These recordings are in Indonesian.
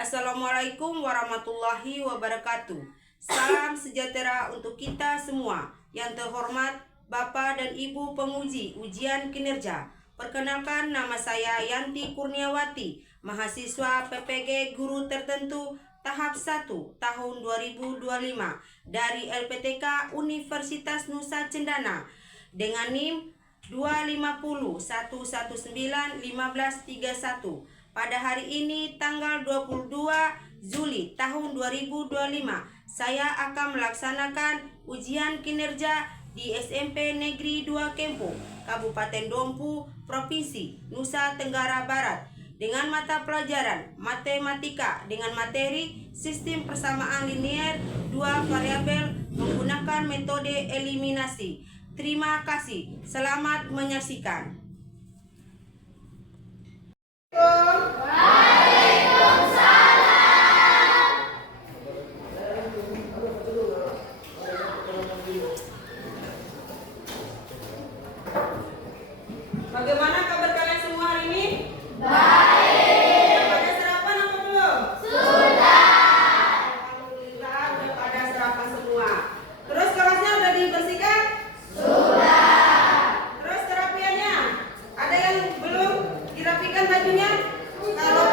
Assalamualaikum warahmatullahi wabarakatuh. Salam sejahtera untuk kita semua. Yang terhormat Bapak dan Ibu penguji ujian kinerja. Perkenalkan, nama saya Yanti Kurniawati, mahasiswa PPG Guru Tertentu tahap 1 tahun 2025 dari LPTK Universitas Nusa Cendana dengan NIM 25011911531. Pada hari ini tanggal 22 Juli tahun 2025, saya akan melaksanakan ujian kinerja di SMP Negeri 2 Kempo, Kabupaten Dompu, Provinsi Nusa Tenggara Barat dengan mata pelajaran matematika dengan materi sistem persamaan linier 2 variabel menggunakan metode eliminasi. Terima kasih. Selamat menyaksikan. Bagaimana kabar kalian semua hari ini? Baik. Udah pada sarapan apa belum? Sudah. Alhamdulillah udah pada sarapan semua. Terus kelasnya udah dibersihkan? Sudah. Terus kerapiannya? Ada yang belum dirapikan bajunya? Kalau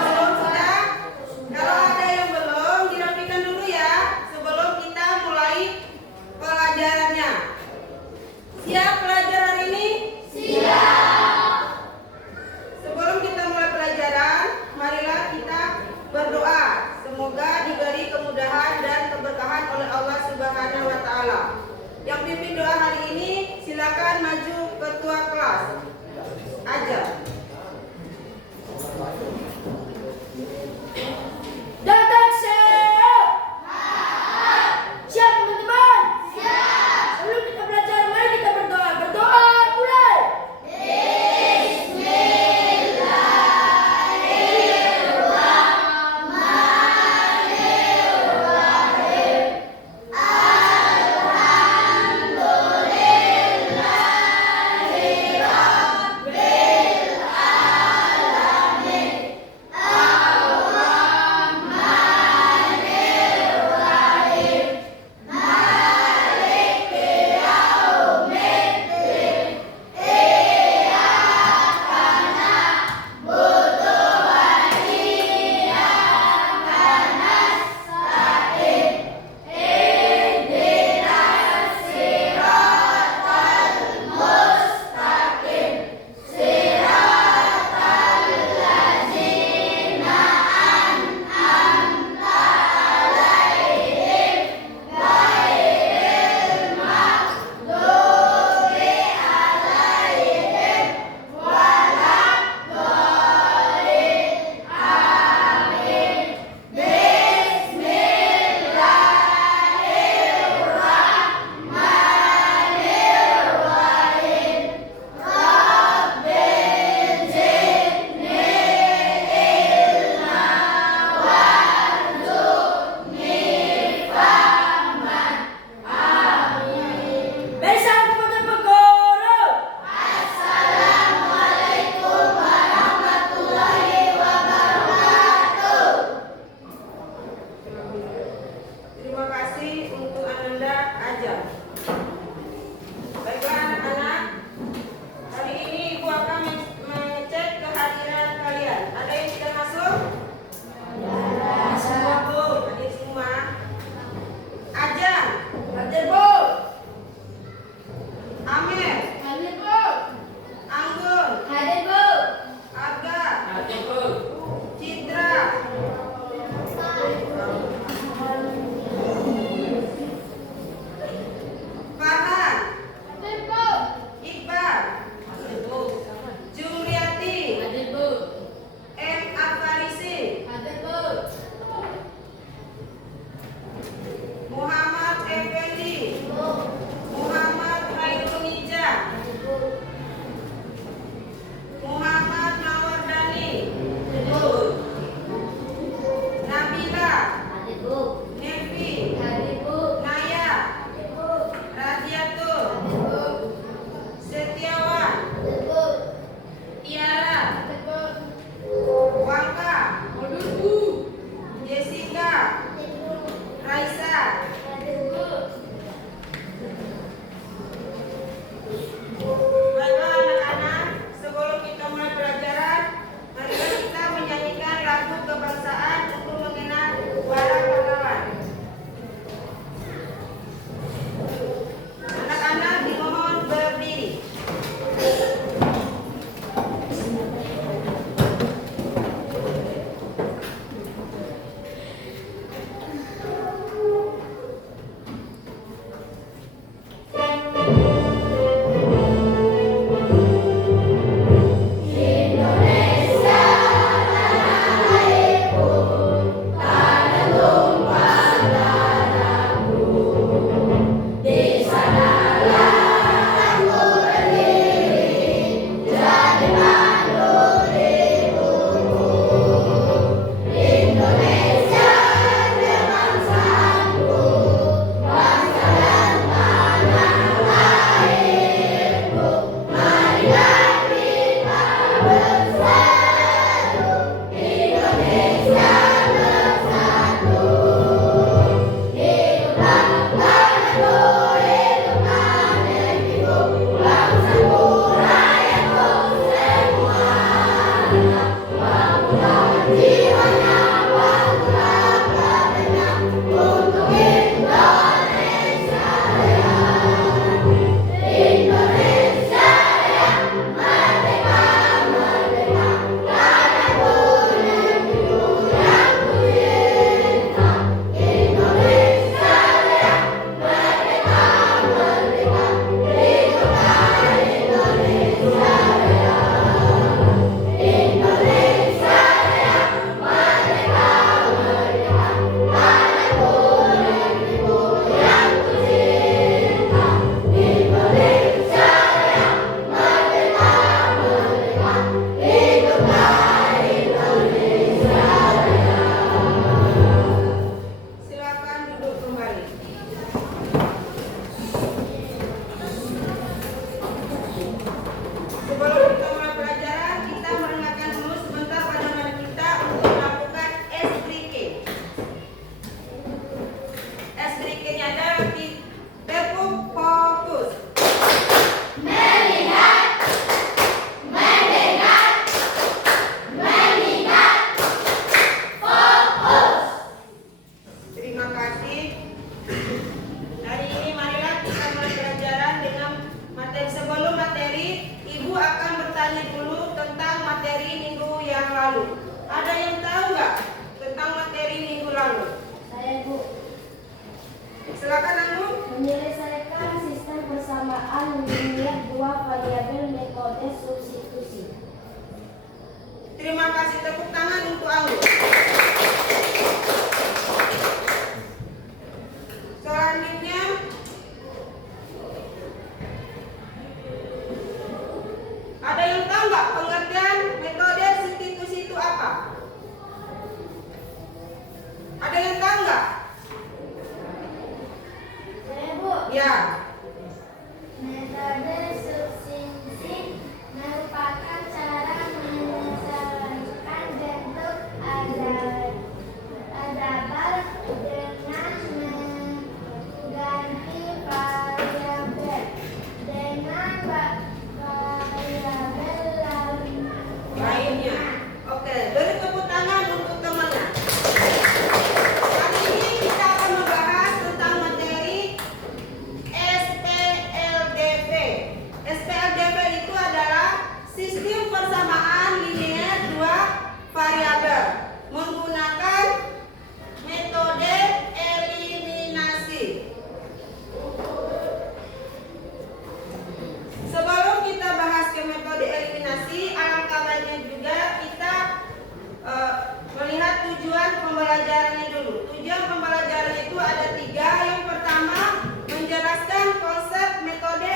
pembelajarannya dulu. Tujuan pembelajaran itu ada 3. Yang pertama, menjelaskan konsep metode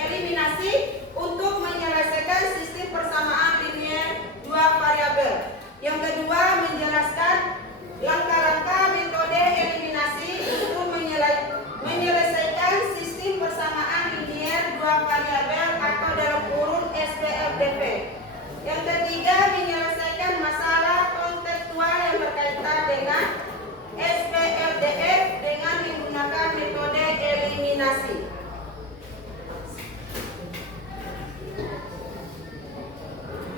eliminasi untuk menyelesaikan sistem persamaan linier 2 variabel. Yang kedua, menjelaskan langkah-langkah metode eliminasi untuk menyelesaikan sistem persamaan linier 2 variabel atau dalam kurung SPLDP. Yang ketiga, menyelesaikan masalah kontekstual yang berkaitan dengan SPLDF dengan menggunakan metode eliminasi.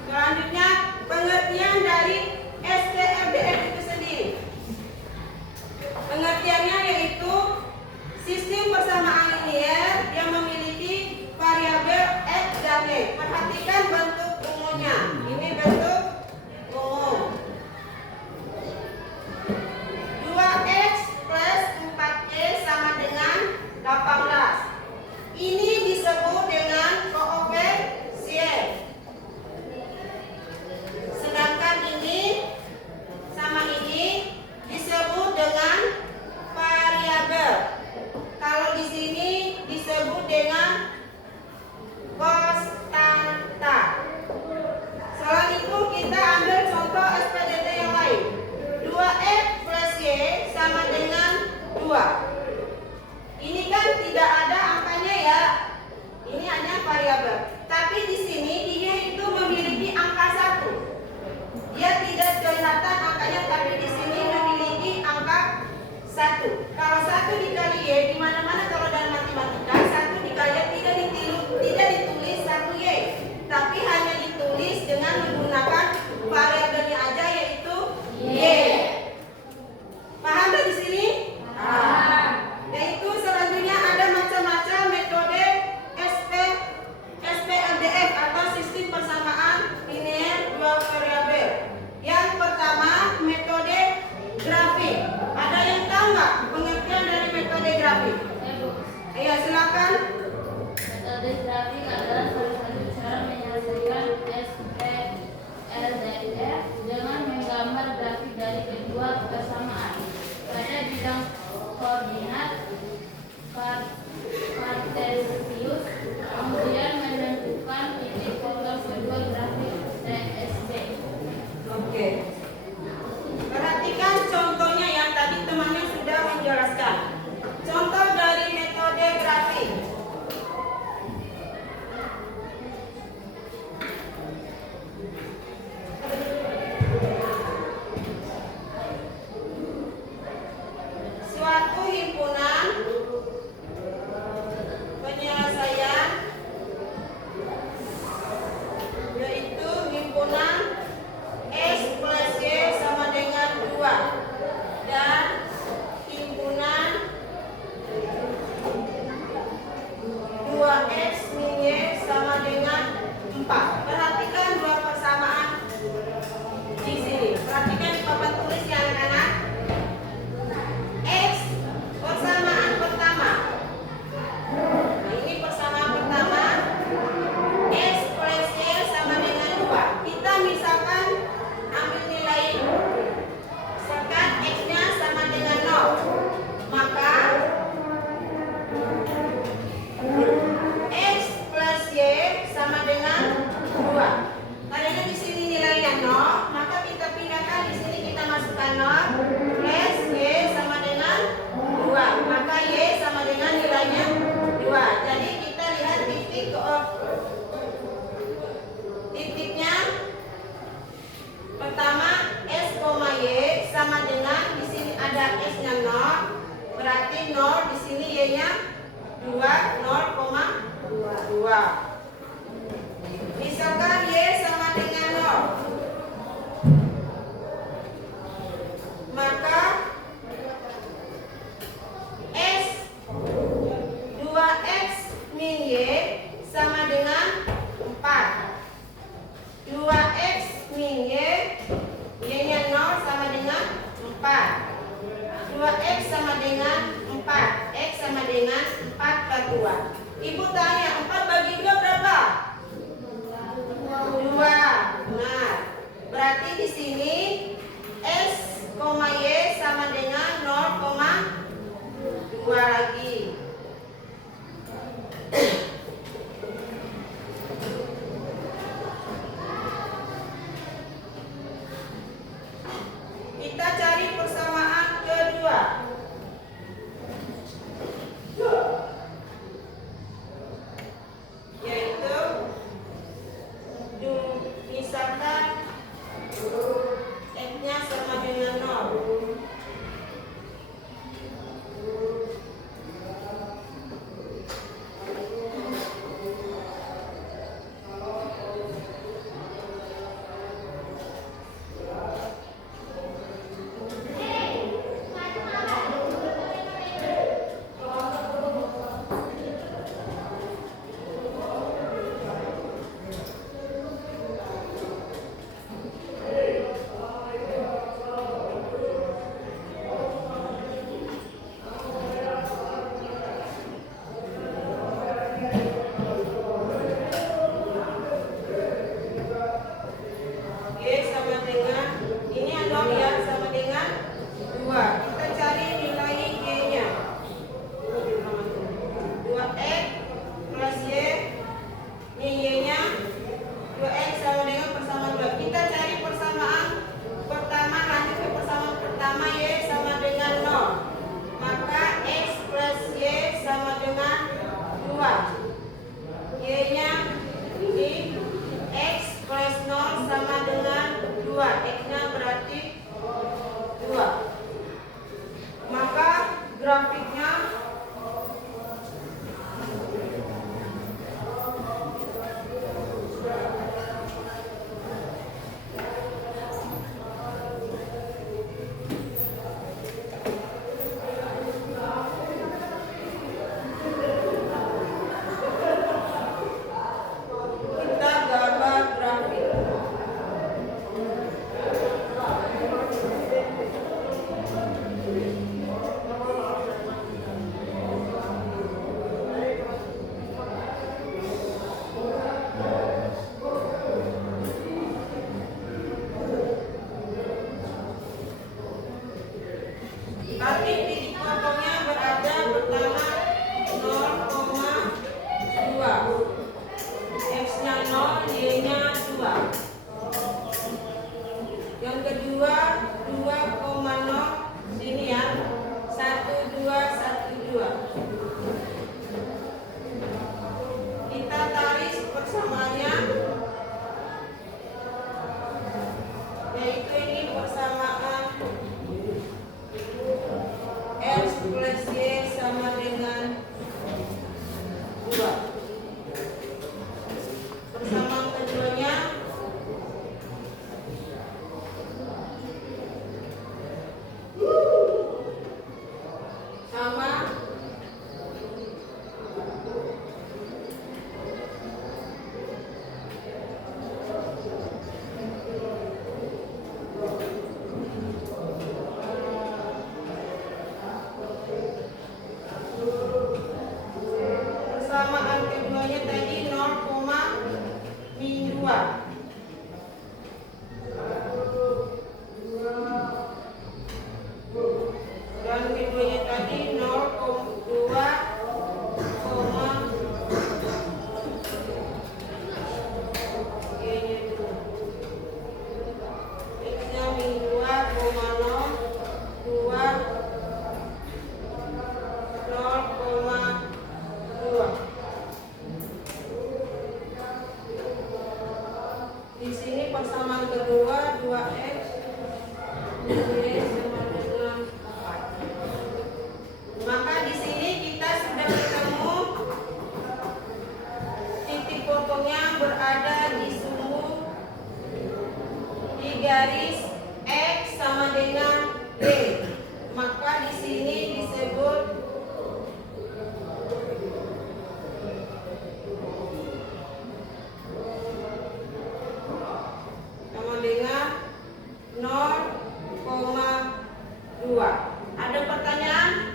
Selanjutnya, pengertian dari SPLDF itu sendiri. Pengertiannya yaitu sistem persamaan linier yang memiliki variabel X dan Y. Perhatikan bentuk ungunya. Ini bentuk ungu. 2X plus 4Y sama dengan 18. Ini disebut dengan koefisien. Sedangkan ini sama ini disebut dengan variabel. Kalau di sini disebut dengan konstanta. Selain itu kita ambil contoh SPDT yang lain. 2X plus Y sama dengan 2. Ini kan tidak ada angkanya ya. Ini hanya variabel. Tapi di sini dia itu memiliki angka 1. Dia tidak kelihatan angkanya, tapi di sini memiliki angka 1. Kalau 1 dikali Y, di mana-mana kalau dalam matematika 1 dikali Y tidak ditulis 1Y, tapi hanya ditulis dengan menggunakan variabelnya aja, yaitu Y. Paham di sini? Paham. Yaitu selanjutnya ada macam-macam metode SPLDF atau sistem persamaan linier 2 variabel. Yang pertama, metode grafik. Ada yang tahu nggak pengertian dari metode grafik? Ayo silakan. Metode grafik adalah salah satu cara menyelesaikan SPLDF dengan menggambar grafik dari kedua persamaan pada bidang koordinat kartesius, kemudian menentukan titik fokus kedua grafik TSB. Oke. Perhatikan contohnya yang tadi temannya sudah menjelaskan. Contoh dari metode grafik. Suatu himpunan penyelesaian, yaitu himpunan X plus Y sama dengan 2 dan himpunan 2X min Y sama dengan 4. Perhatikan dua persamaan di sini. Perhatikan di papan tulis ya anak-anak. X persamaan pertama. Nah, ini persamaan pertama. X plus Y sama dengan 2. Kita misalkan ambil nilai sekat X-nya sama dengan 0. Maka X plus Y sama dengan 2. Karena di sini nilainya 0, maka kita pindahkan di sini, kita masukkan 0 plus Y sama dengan 2. Maka Y sama dengan nilainya 2. Jadi kita lihat titiknya. Pertama S, Y sama dengan, di sini ada S-nya 0, berarti 0 di sini Y-nya 2, 0,2. Misalkan Y sama dengan 0, maka S 2X min Y sama dengan 4. 2X min Y, Y-nya 0 sama dengan 4. 2X sama dengan 4. X sama dengan 4 per 2. Ibu tanya, 4 bagi 2 berapa? 2. Benar. Berarti di sini S, Y Y sama dengan 4. Maka di sini kita sudah ketemu titik potongnya berada di sumbu di garis X sama dengan Y. Maka di sini disebut sama dengan 0,2. Ada pertanyaan?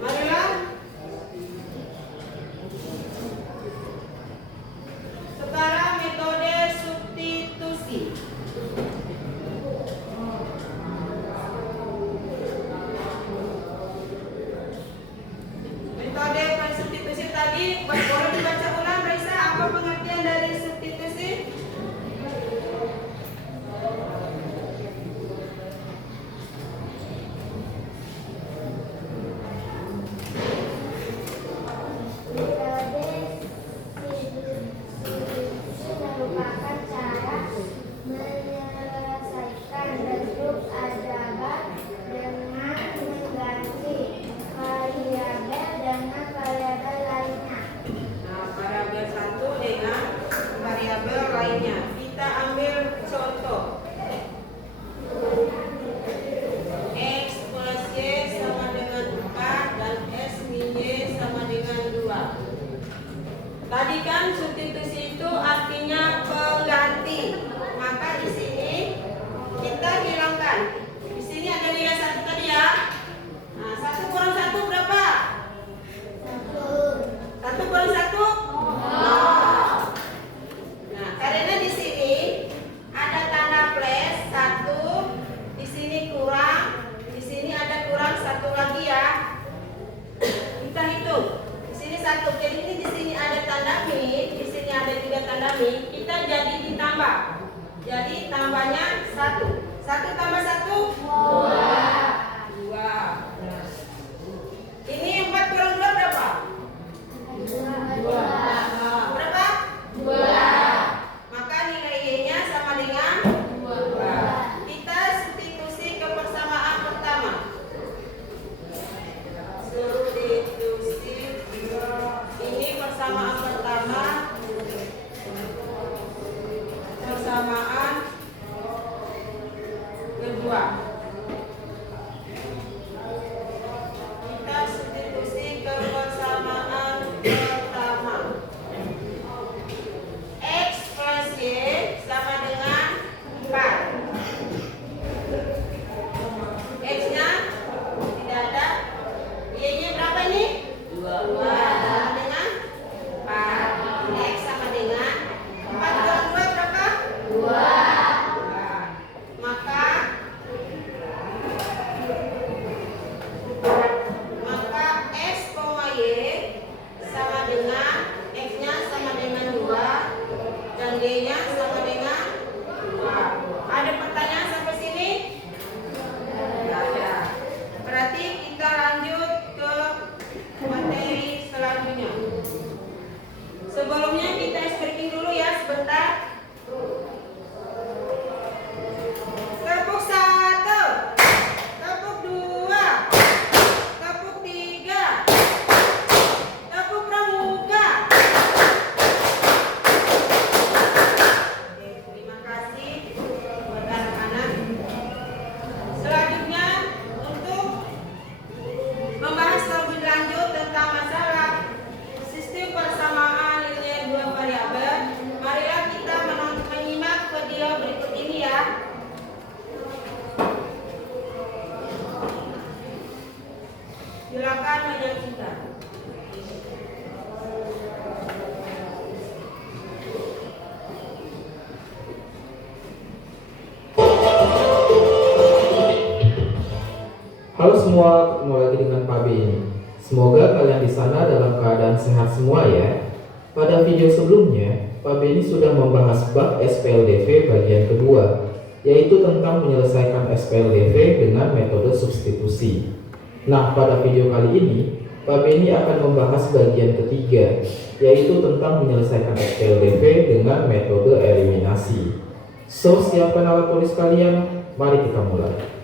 Marilah. Sekarang metode substitusi. Metode substitusi tadi boleh dibaca ulang, Raisa, apa pengertian dari substitusi? Merupakan cara menyelesaikan bentuk aljabar dengan mengganti variabel dengan variabel lainnya. Nah, variabel satu dengan variabel lainnya. Kita ambil contoh. X plus Y sama dengan 4 dan S min Y sama dengan 2. Tadi kan substitusi itu artinya pengganti. Maka di sini kita hilangkan. Di sini ada nilai 1 tadi ya. Nah, 1 kurang 1 berapa? 1 kurang 1? 0. Nah, karena di sini ada tanda plus 1, di sini kurang, di sini ada kurang 1 lagi ya. Kita hitung. Di sini 1. Jadi ini di sini ada tanda min, di sini ada juga tanda min. Kita jadi ditambah. Jadi tambahnya 1. 1 tambah 1? 2. Ini 4 kurang 2 berapa? 2. Berapa? 2. Maka nilai Y-nya sama dengan 2. Kita substitusi ke persamaan pertama. Substitusi. Ini persamaan pertama. Persamaan kedua. Kita substitusi ke persamaan pertama. X plus Y sama dengan 4. X-nya tidak ada. Y-nya berapa nih? 2. Sama dengan 4. X sama dengan 4 kurang 2 berapa? 2. Maka X, Y sama dengan X-nya sama dengan 2 dan Y-nya sama dengan 2. Ada pertanyaan sampai sini? Tidak ada. Berarti kita lanjut ke materi selanjutnya. Sebelumnya kita stretching dulu ya sebentar. Tepuk 1, tepuk 2, tepuk 3, tepuk pramuka. Oke, terima kasih buat anak-anak. Selanjutnya untuk membahas lebih lanjut tentang masalah sistem persamaan linear dua variabel, marilah kita menyimak video berikut ini ya. Silakan menyaksikan. Halo semua. semua, ketemu lagi dengan Pak B ini. Semoga kalian di sana dalam keadaan sehat semua ya. Pada video sebelumnya, Pak B ini sudah membahas bab SPLDV bagian kedua, yaitu tentang menyelesaikan SPLDV dengan metode substitusi. Nah, pada video kali ini, Pak B ini akan membahas bagian ketiga, yaitu tentang menyelesaikan SPLDV dengan metode eliminasi. So, siapkan alat tulis kalian, mari kita mulai.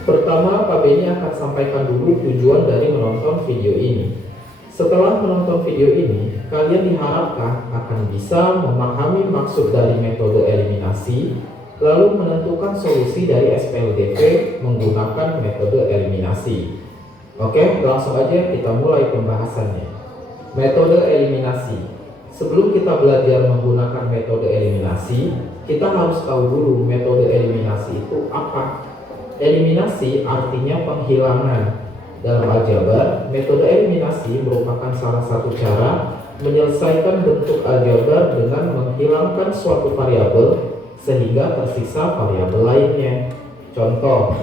Pertama, Pak B ini akan sampaikan dulu tujuan dari menonton video ini. Setelah menonton video ini, kalian diharapkan akan bisa memahami maksud dari metode eliminasi, lalu menentukan solusi dari SPLDV menggunakan metode eliminasi. Oke, langsung aja kita mulai pembahasannya. Metode eliminasi. Sebelum kita belajar menggunakan metode eliminasi, kita harus tahu dulu metode eliminasi itu apa. Eliminasi artinya penghilangan. Dalam aljabar, metode eliminasi merupakan salah satu cara menyelesaikan bentuk aljabar dengan menghilangkan suatu variabel sehingga tersisa variabel lainnya. Contoh,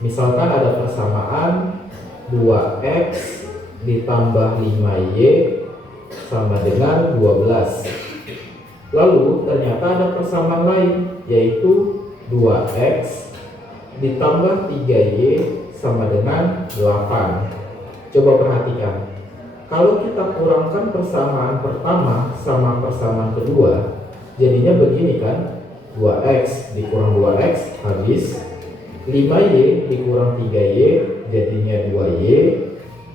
misalkan ada persamaan 2x ditambah 5y sama dengan 12. Lalu ternyata ada persamaan lain, yaitu 2x ditambah 3y sama dengan 8. Coba perhatikan, kalau kita kurangkan persamaan pertama sama persamaan kedua, jadinya begini kan, 2x dikurang 2x habis, 5y dikurang 3y jadinya 2y,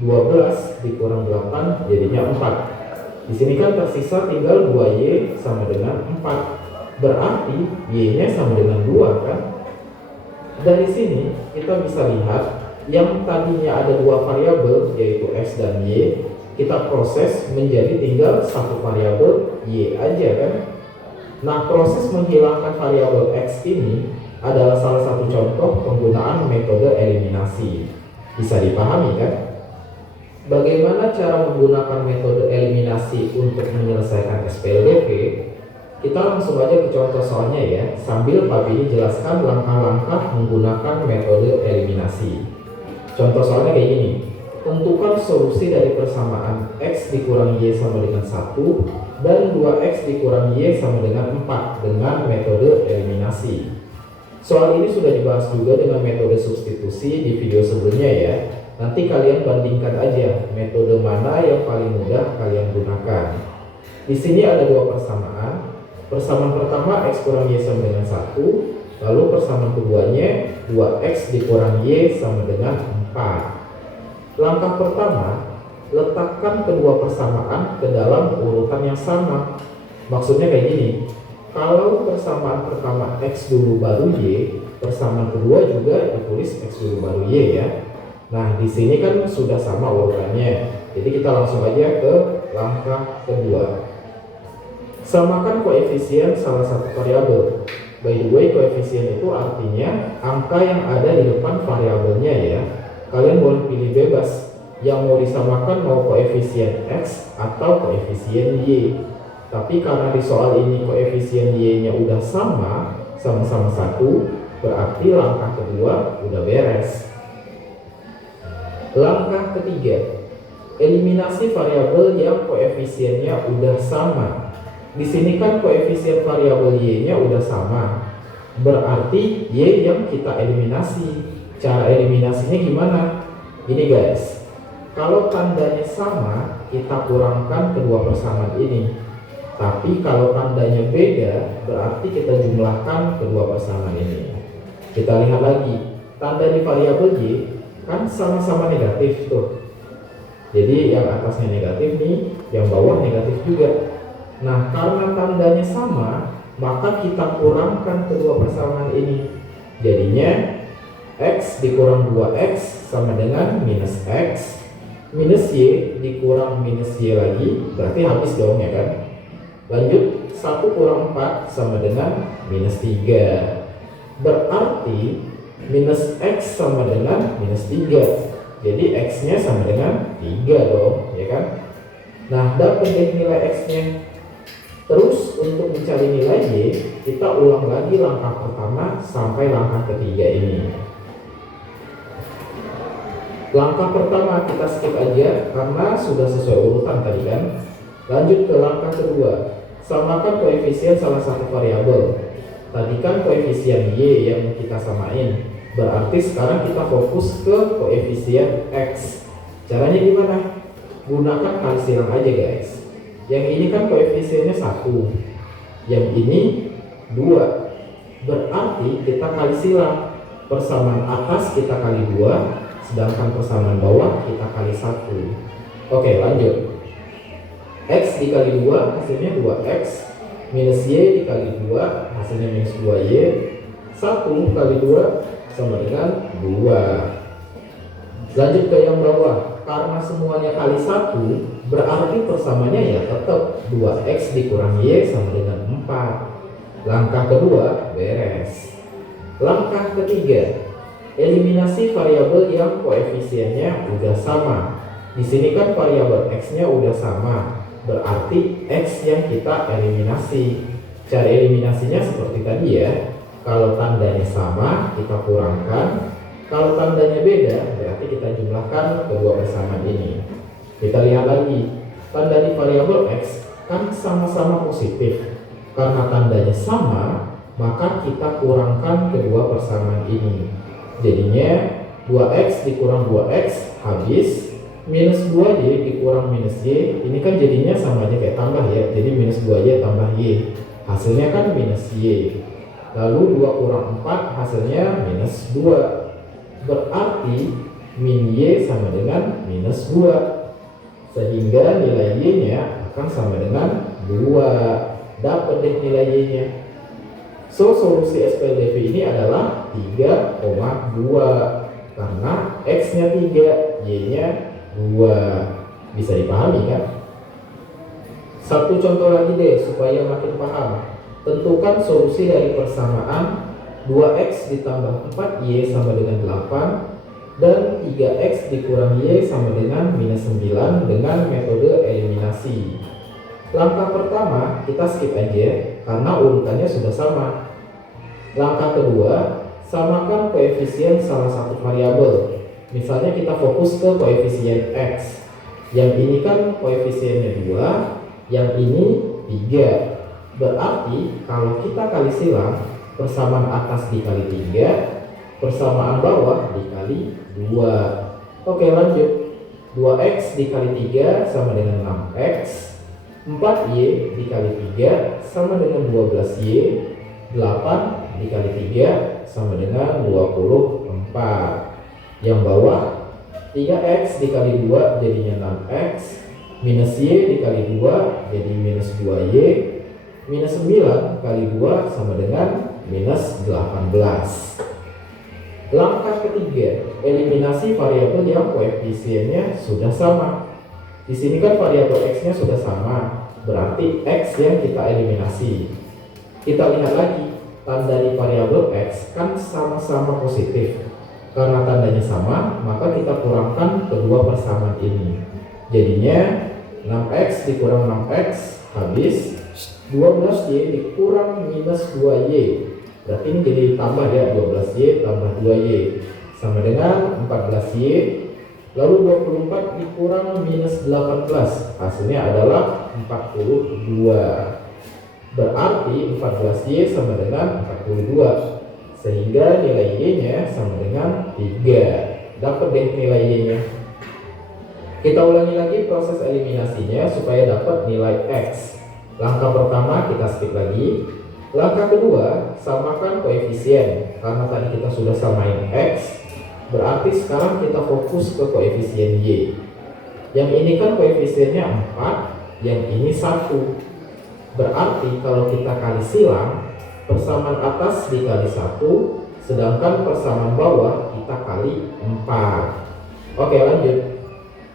12 dikurang 8 jadinya 4. Di sini kan tersisa tinggal 2y sama dengan 4, berarti y-nya sama dengan 2 kan. Dari sini kita bisa lihat yang tadinya ada dua variabel yaitu x dan y, kita proses menjadi tinggal satu variabel y aja kan. Nah, proses menghilangkan variabel x ini adalah salah satu contoh penggunaan metode eliminasi. Bisa dipahami kan? Bagaimana cara menggunakan metode eliminasi untuk menyelesaikan SPLDV? Kita langsung aja ke contoh soalnya ya, sambil Pak B ini jelaskan langkah-langkah menggunakan metode eliminasi. Contoh soalnya kayak gini, tentukan solusi dari persamaan x dikurang y sama dengan 1 dan 2x dikurang y sama dengan 4 dengan metode eliminasi. Soal ini sudah dibahas juga dengan metode substitusi di video sebelumnya ya. Nanti kalian bandingkan aja metode mana yang paling mudah kalian gunakan. Di sini ada dua persamaan. Persamaan pertama x kurang y sama dengan 1, lalu persamaan keduanya 2x dikurang y sama dengan 4. Langkah pertama, letakkan kedua persamaan ke dalam urutan yang sama. Maksudnya kayak gini, kalau persamaan pertama x dulu baru y, persamaan kedua juga ditulis x dulu baru y ya. Nah, di sini kan sudah sama urutannya, jadi kita langsung aja ke langkah kedua. Samakan koefisien salah satu variabel. By the way, koefisien itu artinya angka yang ada di depan variabelnya ya. Kalian boleh pilih bebas, yang mau disamakan mau koefisien x atau koefisien y. Tapi karena di soal ini koefisien y-nya udah sama-sama 1, berarti langkah kedua udah beres. Langkah ketiga, eliminasi variabel yang koefisiennya udah sama. Di sini kan koefisien variabel y-nya udah sama, berarti y yang kita eliminasi. Cara eliminasinya gimana? Gini guys, kalau tandanya sama, kita kurangkan kedua persamaan ini. Tapi kalau tandanya beda, berarti kita jumlahkan kedua persamaan ini. Kita lihat lagi, tanda di variabel y kan sama-sama negatif tuh. Jadi yang atasnya negatif nih, yang bawah negatif juga. Nah, karena tandanya sama, maka kita kurangkan kedua persamaan ini. Jadinya x dikurang 2x sama dengan minus x, minus y dikurang minus y lagi, berarti habis dong ya kan. Lanjut, 1 kurang 4 sama dengan minus 3. Berarti minus X sama dengan minus 3. Jadi X-nya sama dengan 3 dong, ya kan? Nah, dapat deh nilai X-nya. Terus untuk mencari nilai Y, kita ulang lagi langkah pertama sampai langkah ketiga ini. Langkah pertama kita skip aja karena sudah sesuai urutan tadi kan. Lanjut ke langkah kedua. Samakan koefisien salah satu variabel. Tadi kan koefisien Y yang kita samain. Berarti sekarang kita fokus ke koefisien X. Caranya gimana? Gunakan kali silang aja guys. Yang ini kan koefisiennya 1, yang ini 2. Berarti kita kali silang. Persamaan atas kita kali 2, sedangkan persamaan bawah kita kali 1. Oke, lanjut. X dikali 2 hasilnya 2X, minus Y dikali 2 hasilnya minus 2Y. 1 kali 2 sama dengan 2. Lanjut ke yang bawah. Karena semuanya kali 1, berarti persamaannya ya tetap 2X dikurang Y sama dengan 4. Langkah kedua beres. Langkah ketiga, eliminasi variabel yang koefisiennya udah sama. Di sini kan variabel X-nya udah sama, berarti X yang kita eliminasi. Cara eliminasinya seperti tadi ya. Kalau tandanya sama, kita kurangkan. Kalau tandanya beda, berarti kita jumlahkan kedua persamaan ini. Kita lihat lagi, tanda di variabel X kan sama-sama positif. Karena tandanya sama, maka kita kurangkan kedua persamaan ini. Jadinya 2X dikurang 2X habis, minus 2Y dikurang minus Y. Ini kan jadinya sama aja kayak tambah ya. Jadi minus 2Y tambah Y, hasilnya kan minus Y. Lalu 2 kurang 4 hasilnya minus 2. Berarti min Y sama dengan minus 2. Sehingga nilai Y-nya akan sama dengan 2. Dapat deh nilai Y-nya. So, solusi SPLDV ini adalah 3,2. Karena X-nya 3, Y-nya 2. Bisa dipahami kan? Satu contoh lagi deh supaya makin paham. Tentukan solusi dari persamaan 2X ditambah 4Y sama dengan 8 dan 3X dikurang Y sama dengan minus 9 dengan metode eliminasi. Langkah pertama kita skip aja karena urutannya sudah sama. Langkah kedua, samakan koefisien salah satu variabel. Misalnya kita fokus ke koefisien X. Yang ini kan koefisiennya 2, yang ini 3. Berarti kalau kita kali silang, persamaan atas dikali 3, persamaan bawah dikali 2. Oke, lanjut. 2X dikali 3 sama dengan 6X, 4Y dikali 3 sama dengan 12Y, 8 dikali 3 sama dengan 24. Yang bawah 3X dikali 2 jadinya 6X, minus Y dikali 2 jadi minus 2Y, minus 9 kali 2 sama dengan minus 18. Langkah ketiga, eliminasi variabel yang koefisiennya sudah sama. Di sini kan variabel X-nya sudah sama, berarti X yang kita eliminasi. Kita lihat lagi, tanda di variabel X kan sama-sama positif. Karena tandanya sama, maka kita kurangkan kedua persamaan ini. Jadinya 6X dikurang 6X habis 12Y dikurang minus 2Y. Berarti ini jadi tambah ya, 12Y tambah 2Y sama dengan 14Y. Lalu 24 dikurang minus 18 hasilnya adalah 42. Berarti 14Y sama dengan 42. Sehingga nilai Y-nya sama dengan 3. Dapat deh nilai Y-nya. Kita ulangi lagi proses eliminasinya supaya dapat nilai X. Langkah pertama kita skip lagi. Langkah kedua, samakan koefisien. Karena tadi kita sudah samain X, berarti sekarang kita fokus ke koefisien Y. Yang ini kan koefisiennya 4, yang ini 1. Berarti kalau kita kali silang, persamaan atas dikali 1, sedangkan persamaan bawah kita kali 4. Oke, lanjut.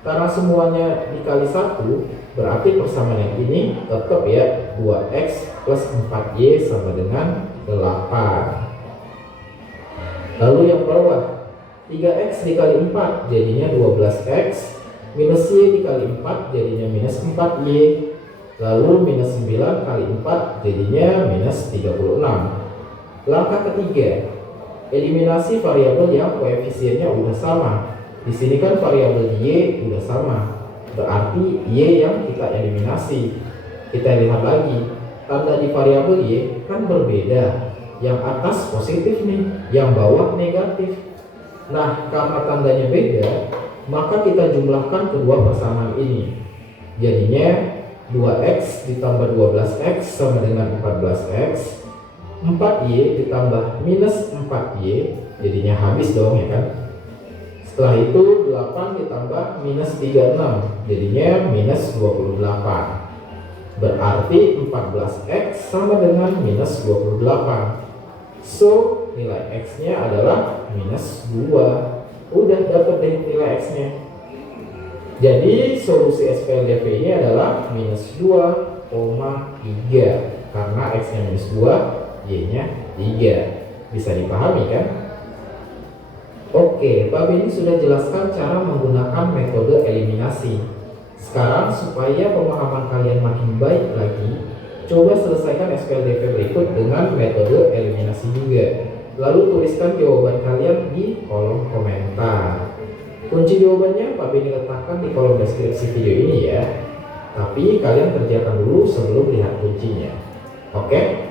Karena semuanya dikali 1, berarti persamaan yang ini tetap ya 2x plus 4y sama dengan 8. Lalu yang bawah, 3x dikali 4 jadinya 12x, minus y dikali 4 jadinya minus 4y, lalu minus 9 kali 4 jadinya minus 36. Langkah ketiga, eliminasi variabel yang koefisiennya udah sama. Di sini kan variabel y udah sama, berarti y yang kita eliminasi. Kita lihat lagi, tanda di variabel y kan berbeda. Yang atas positif nih, yang bawah negatif. Nah, karena tandanya beda, maka kita jumlahkan kedua persamaan ini. Jadinya 2x ditambah 12x sama dengan 14x, 4y ditambah minus 4y, jadinya habis dong ya kan. Setelah itu 8 ditambah minus 36, jadinya minus 28. Berarti 14x sama dengan minus 28. So, nilai x-nya adalah minus 2. Udah dapet deh nilai x-nya. Jadi, solusi SPLDV ini adalah minus 2,3. Karena x-nya minus 2, y-nya 3. Bisa dipahami kan? Oke, Pak Beni sudah jelaskan cara menggunakan metode eliminasi. Sekarang, supaya pemahaman kalian makin baik lagi, coba selesaikan SPLDV berikut dengan metode eliminasi juga. Lalu tuliskan jawaban kalian di kolom komentar. Kunci jawabannya Pak Beni letakkan di kolom deskripsi video ini ya. Tapi kalian kerjakan dulu sebelum lihat kuncinya. Oke?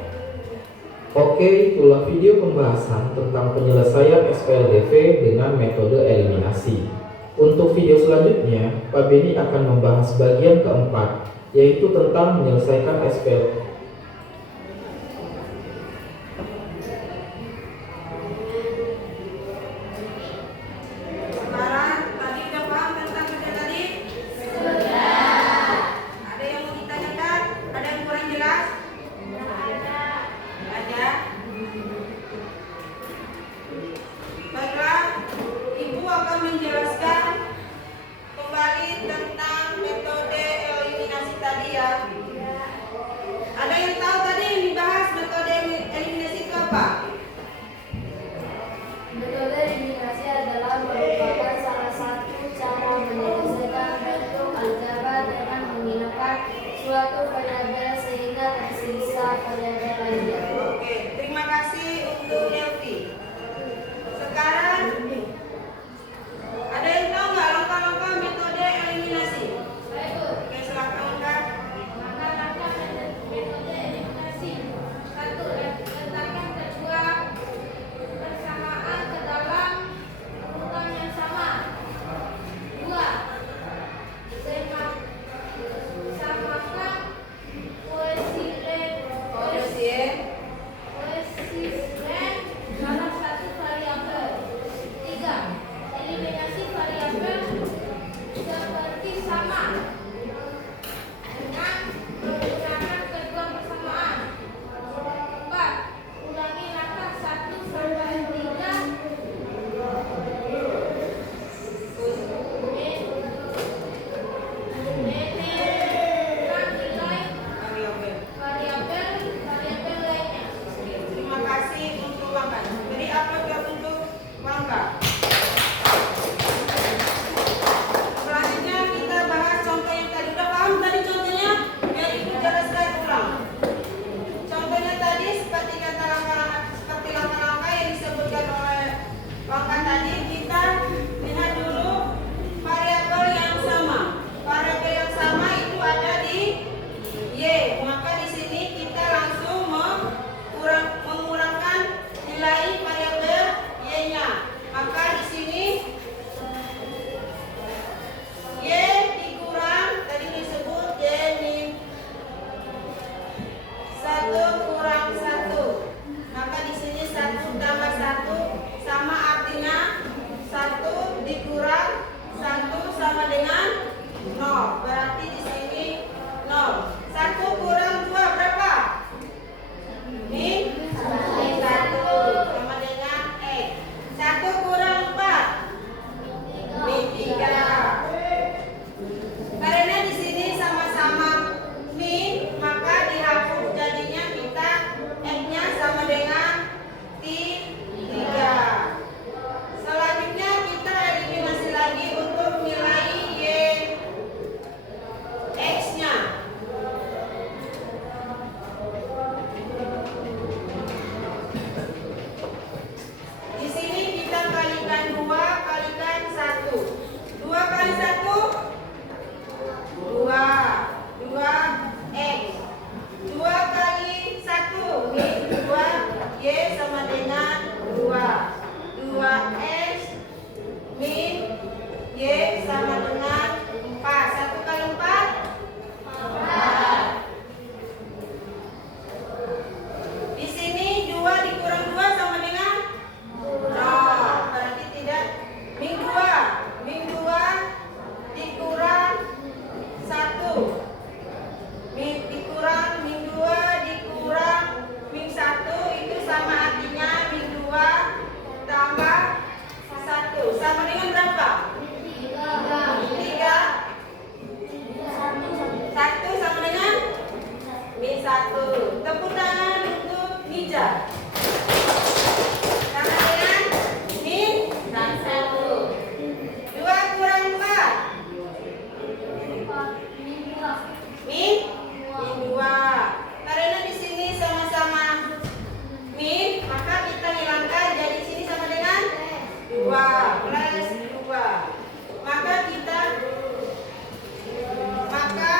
Oke, itulah video pembahasan tentang penyelesaian SPLDV dengan metode eliminasi. Untuk video selanjutnya, Pak Beni akan membahas bagian keempat, yaitu tentang menyelesaikan SPL. Sekarang tadi udah paham tentang kerja tadi? Sudah. Ada yang mau ditanyakan? Ada yang kurang jelas? Ada. Baiklah, Ibu akan menjelaskan kembali tentang metode eliminasi tadi ya. Ada yang tahu tadi yang dibahas metode eliminasi itu apa? Metode eliminasi adalah merupakan salah satu cara menyelesaikan bentuk aljabar dengan menggunakan suatu variabel sehingga tersisa variabel lainnya. Oke, terima kasih untuk Delvi. Sekarang ada yang tahu nggak langkah-langkah metode eliminasi? Oke, silakan Kak. Langkah-langkah metode eliminasi. 1. Letakkan kedua persamaan ke dalam urutan yang sama. 2. Samakan koefisien dalam satu variabel. 3. Eliminasi variabel seperti sama dengan menggunakan kedua persamaan. 4. Ulangi langkah 1 sampai 3. Menentukan nilai variabel lainnya. Terima kasih untuk langkah. Beri aplaus untuk langkah. Selanjutnya kita bahas contoh yang tadi. Udah paham tadi contohnya? Biar Ibu jelaskan ulang. Contohnya tadi seperti langkah-langkah yang disebutkan oleh langkah tadi, kita lihat dulu variabel yang sama. Variabel yang sama itu ada di y. Maka di sini kita langsung mengurangkan nilai variabel y-nya. Maka di sini y dikurang, tadi disebut y min 1 kurang 1. Maka di sini 1 tambah 1 sama artinya 1 dikurang 1 sama dengan 0. Berarti di sini 0. 1 kurang 2 berapa? Min 1 sama dengan x. 1 kurang 4 min 3. Karena di sini sama-sama min, maka dihapus dengan 2. 2X min Y sama dengan 4. 1 kali 4 4. Di sini 2 dikurang 2 sama dengan 0. Berarti tidak. Min 2. Min 2 dikurang 1. Dikurang min 2 dikurang min 1 itu sama artinya min 2 tambah 1 sama dengan berapa? 3. 1 sama dengan min 1. Tepuk tangan untuk Nija. Sama dengan min 1. 2 kurang 4 min 2. Karena di sini sama-sama min, maka kita hilangkan, jadi sini sama dengan 2 plus 2. Maka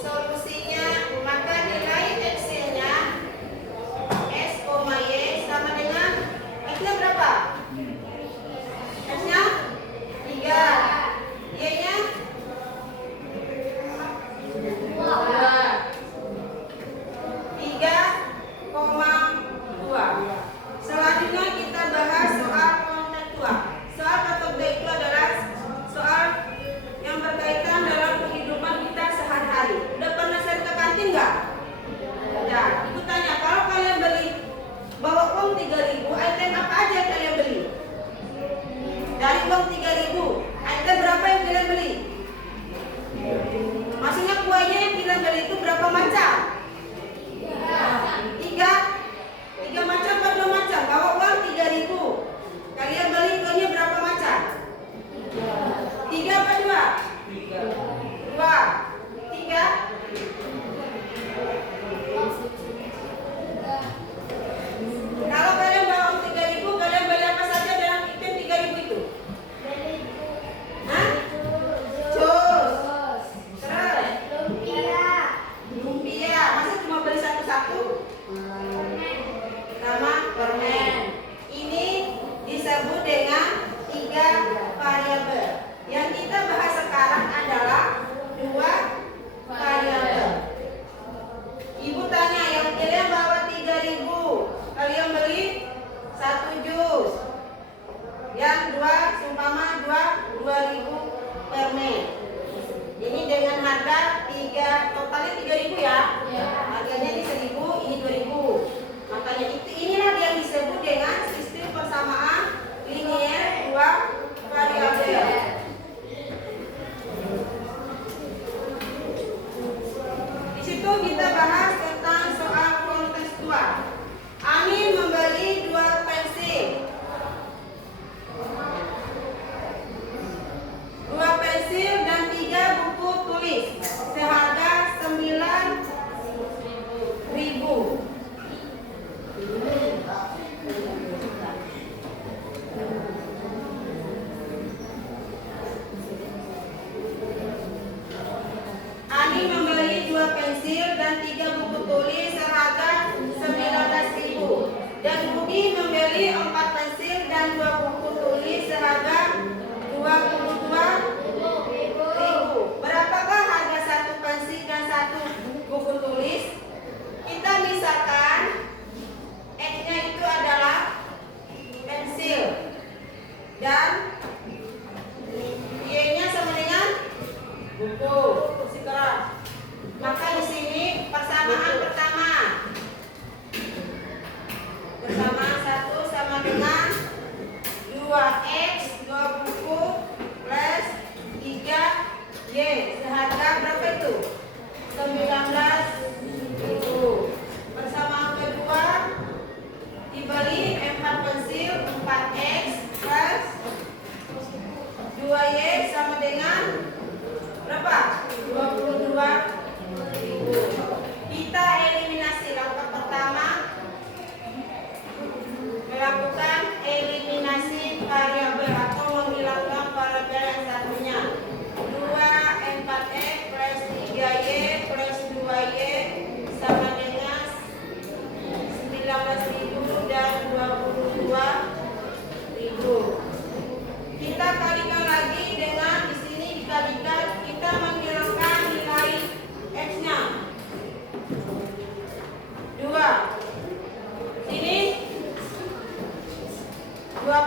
solusinya, maka nilai X-nya S, Y sama dengan X-nya berapa? X-nya 3, Y-nya 3,2. Selanjutnya kita bahas soal kontekstual. Soal kontekstual itu adalah soal yang berkaitan dalam kehidupan kita sehari-hari. Udah pernah sering ke kantin nggak? Ya, itu tanya, kalau kalian bawa uang 3.000, item apa aja yang kalian beli? Dari uang 3.000, item berapa yang kalian beli? Maksudnya kuahnya yang kita beli itu berapa macam? 3 macam atau 2 macam? Bawa uang 3.000. Kalian beli kuahnya berapa macam? 3 apa 2? 2. 3. Kalau kalian bawa uang 3.000, kalian beli apa saja dalam item 3.000 itu? Hah? Jus. Terus? Lumpia. Masa cuma beli satu-satu? Nama permen. Ini disebut dengan 3 variabel. Yang kita bahas sekarang adalah 2 variabel. Ibu tanya, yang kalian bawa 3.000, kalian beli 1 jus. Yang 2, seumpama 2.000 permen. Ini dengan harga 3, totalnya 3.000 ya. Harganya ini 1.000, ini 2.000. Makanya inilah yang disebut dengan sistem persamaan linier 2 variabel. Di situ kita bahas tentang soal kontekstual. Amin membeli 2 pensil. 2 pensil dan 3 buku tulis seharga 9.000. Ani membeli 2 pensil dan 3 buku tulis seharga 19.000. Dan Budi membeli 4 pensil dan 2 buku tulis seharga 22.000. Berapakah harga 1 pensil dan 1 buku tulis? Kita misalkan X-nya itu adalah pensil dan Y-nya sama dengan buku. Maka di sini persamaan pertama. Persamaan 1 sama dengan 2X 2 buku plus 3Y seharga berapa itu? 19.000. Persamaan kedua dibeli 4 pensil 4X plus 2Y sama dengan berapa? 22.000. Kita eliminasi. Langkah pertama melakukan eliminasi variabel atau menghilangkan variabel yang satunya. 2 4X plus 3Y plus 2Y sama dengan 19.000 dan 12.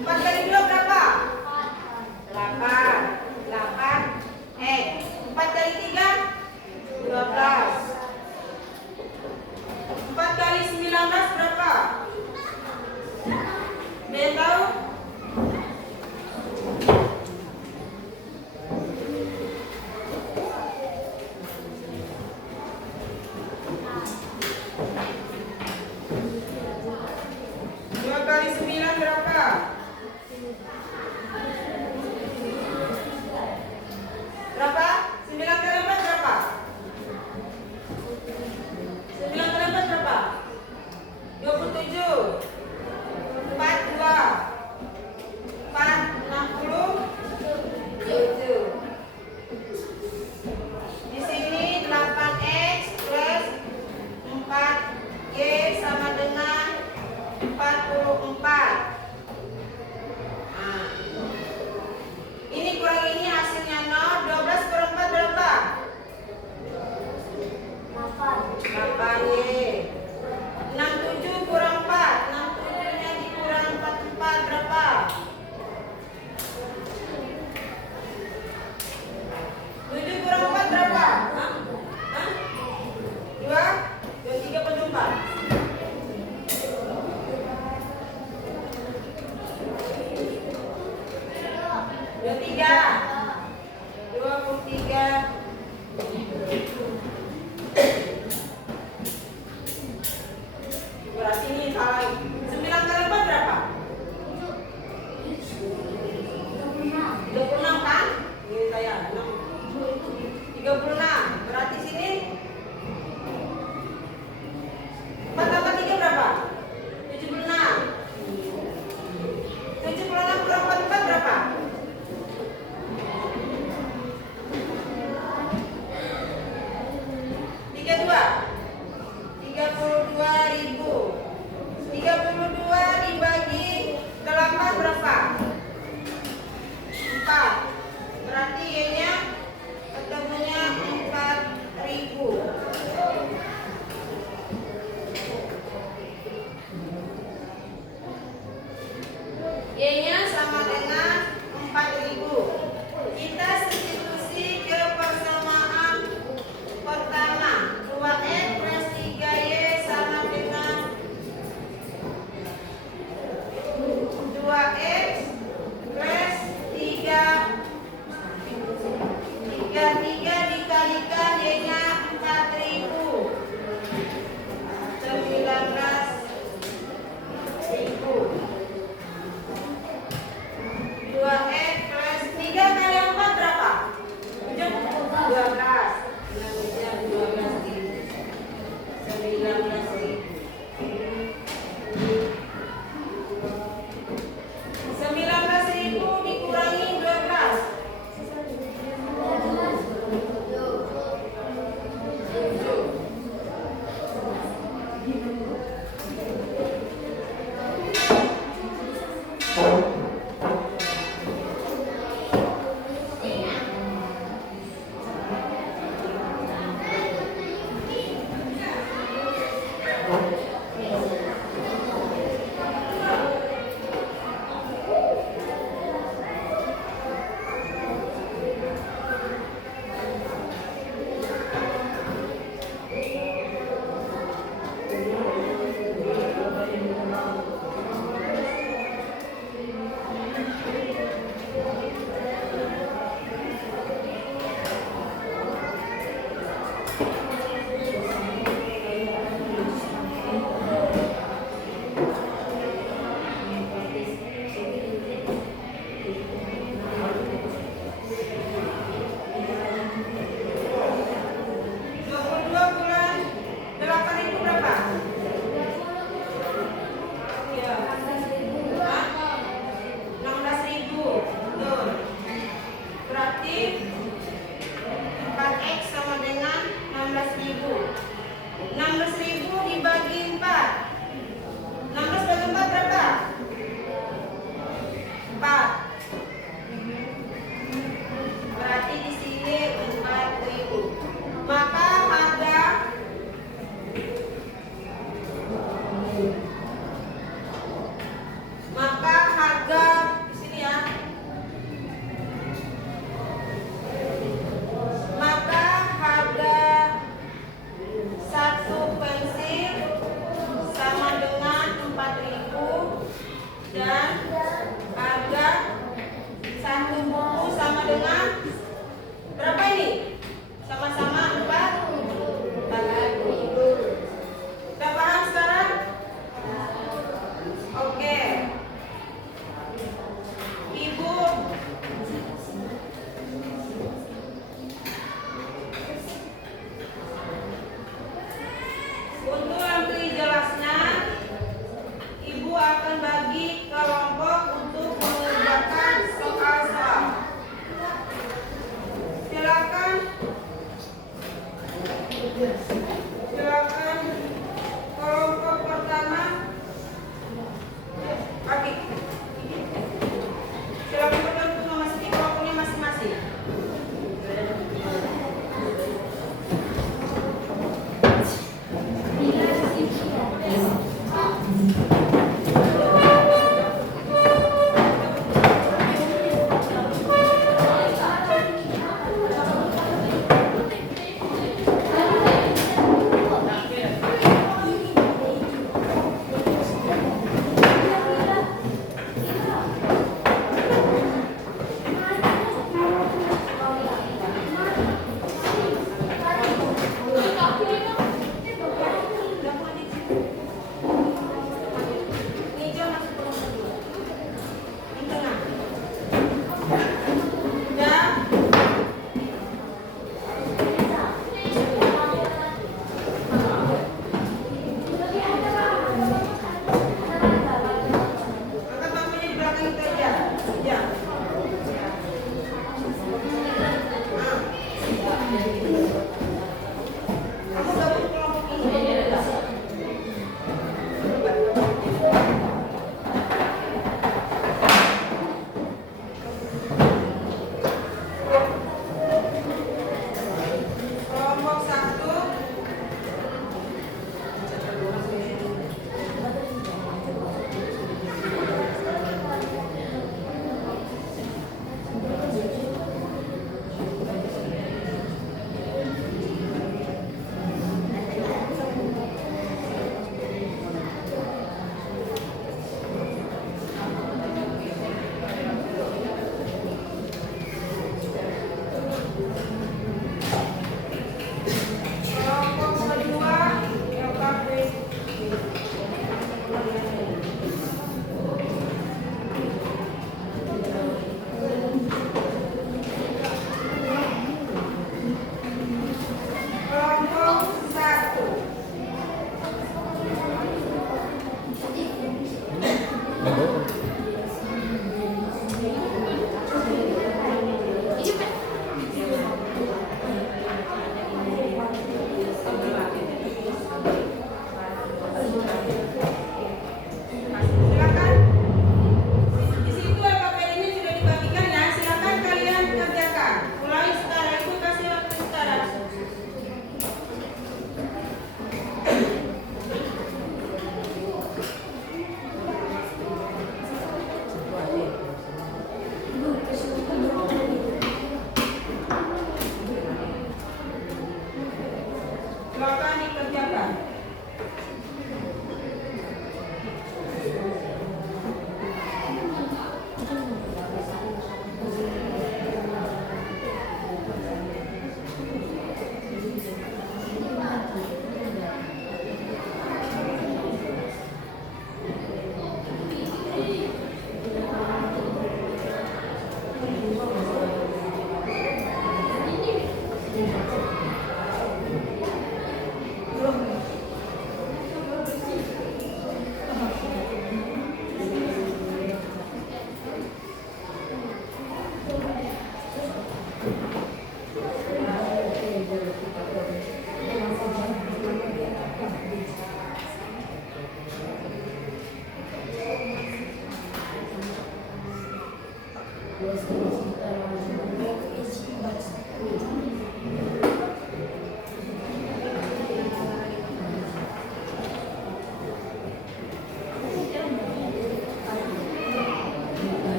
4 kali 2 berapa? 8. 8 4 kali 3 12. 4 kali 19 berapa? Ada yang tahu? Dua kali 9 berapa? Berapa? 9 kali 4 berapa? 9 kali 4 berapa? 27. 4 2 4 67. Di sini 8x plus 4y sama dengan 44. Nah, ini kurang ini hasilnya 0. 12 kurang 4 berapa? 8y. 67 kurang 4. 67 nya dikurang 44 berapa? 7 kurang 4 berapa? Hah? 2? 23 per 4. 23. Berarti ini salah. 9 kali 4 berapa? 36 kan? Ini saya 6. 36. Berarti sini 4 tambah 3 berapa? 76. 76 kurang 44 berapa? 32.000. 32 dibagi 8 berapa? 4. Berarti Y-nya ketemunya 4.000. Y-nya sama dengan 4.000. Kita substitusi ke persamaan pertama. 2x plus 3y sama dengan 2x plus 3 dikalikan Y-nya 4.000. 19.000. Silakan. Di situ KPR ini sudah dibagikan ya. Silakan kalian kerjakan. Mulai sekarang, ibu kasih waktu sekarang. Silakan dikerjakan.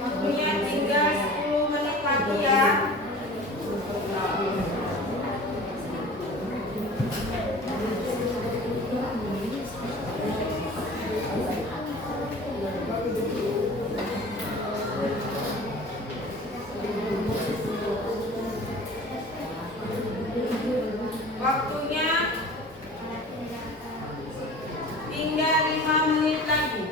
Waktunya tinggal 10 menit lagi ya. Waktunya tinggal 5 menit lagi.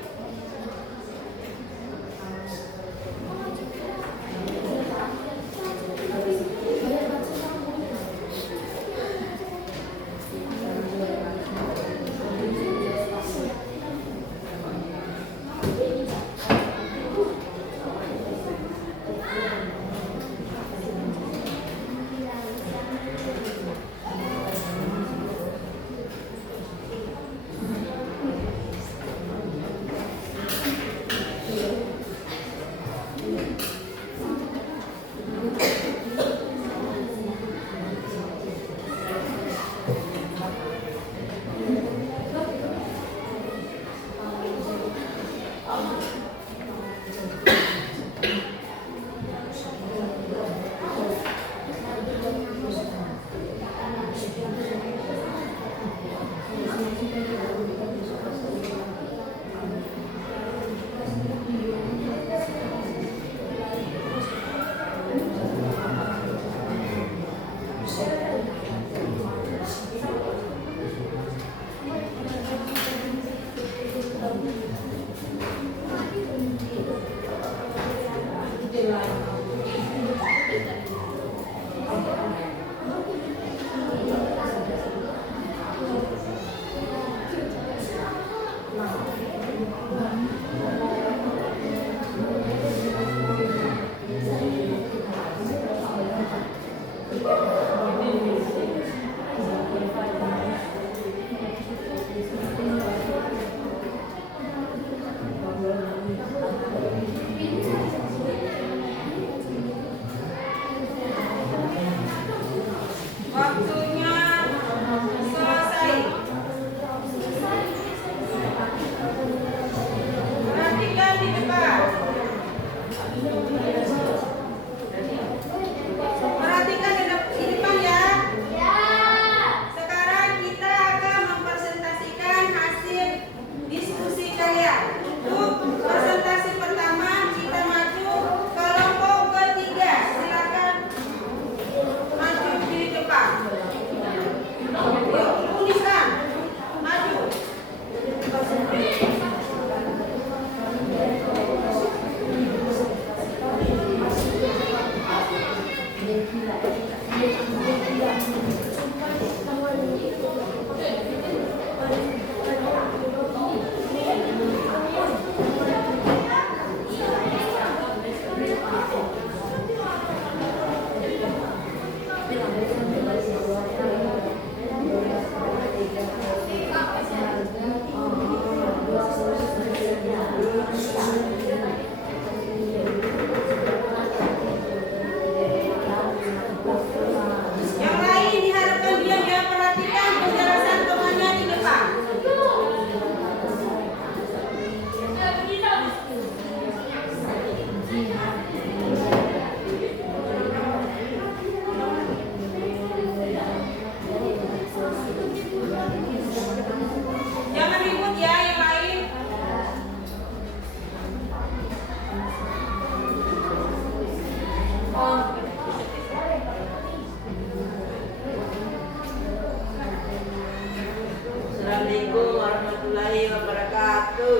Waktunya selesai. Perhatikan di depan. Perhatikan di depan ya. Sekarang kita akan mempresentasikan hasil diskusi kalian. Untuk presentasi pertama kita maju kelompok ketiga. Silakan maju di depan. Yuk, tuliskan. Maju. Yang lain diharapkan diam ya, perhatikan penjelasan temannya di depan. Jangan ribut ya yang lain. Assalamualaikum warahmatullahi wabarakatuh.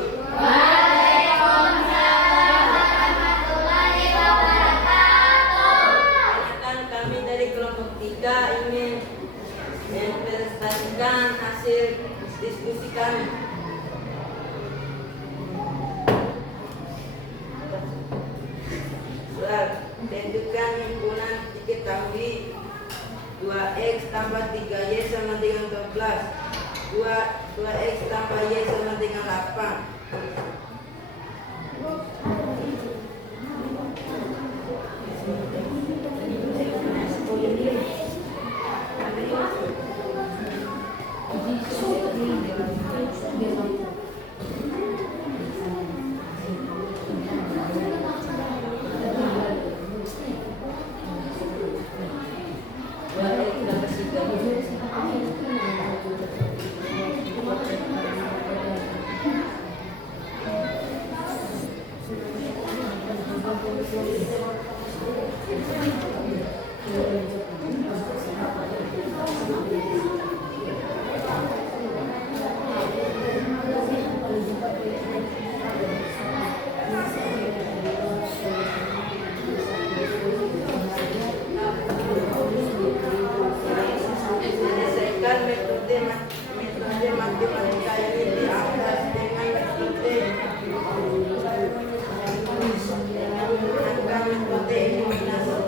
Perkenalkan, kami dari kelompok 3 ingin mempresentasikan hasil diskusi kami. Soal tentukan himpunan diketahui tambah 3Y sama dengan 12. 2X tambah Y sama dengan 8. Metode matematika ini di atas dengan metode eliminasi.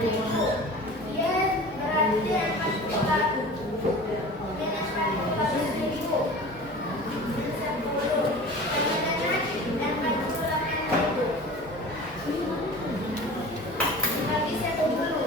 ribu. Yes, berarti 41. Minus 41.000. 10. Sama dengan 48.000. Bagi 10 dulu.